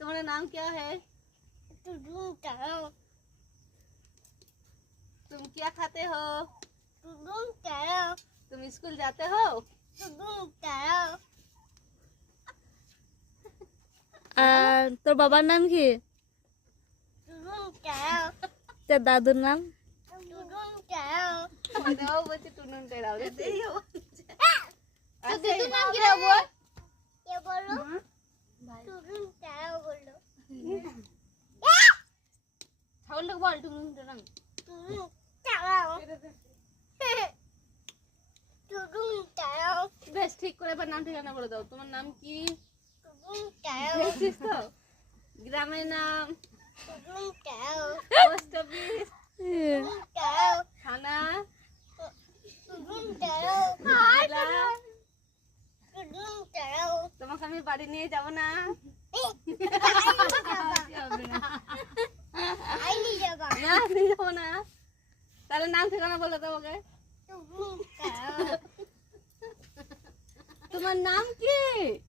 तुम्हारा नाम क्या है? तुम क्या खाते हो? तुम स्कूल जाते हो? তোর বাবার নাম কি? তোর দাদুর নাম? ওটাও বলছে টুনুন টেরাও রে। তোর দিদির নাম কি রে বল? ছাগলটাকে বল টুনুন টেরাও। বেশ ঠিক করে এবার নাম ঠিকানা বলে দাও। তোমার নাম কি? বুঝছিস তো? গ্রামের নাম, পোস্ট অফিস, থানা, জেলা। তোমাকে আমি বাড়ি নিয়ে যাব না? না নিয়ে যাবো না। তাহলে নাম ঠিকানা বলে দাও ওকে। তোমার নাম কি?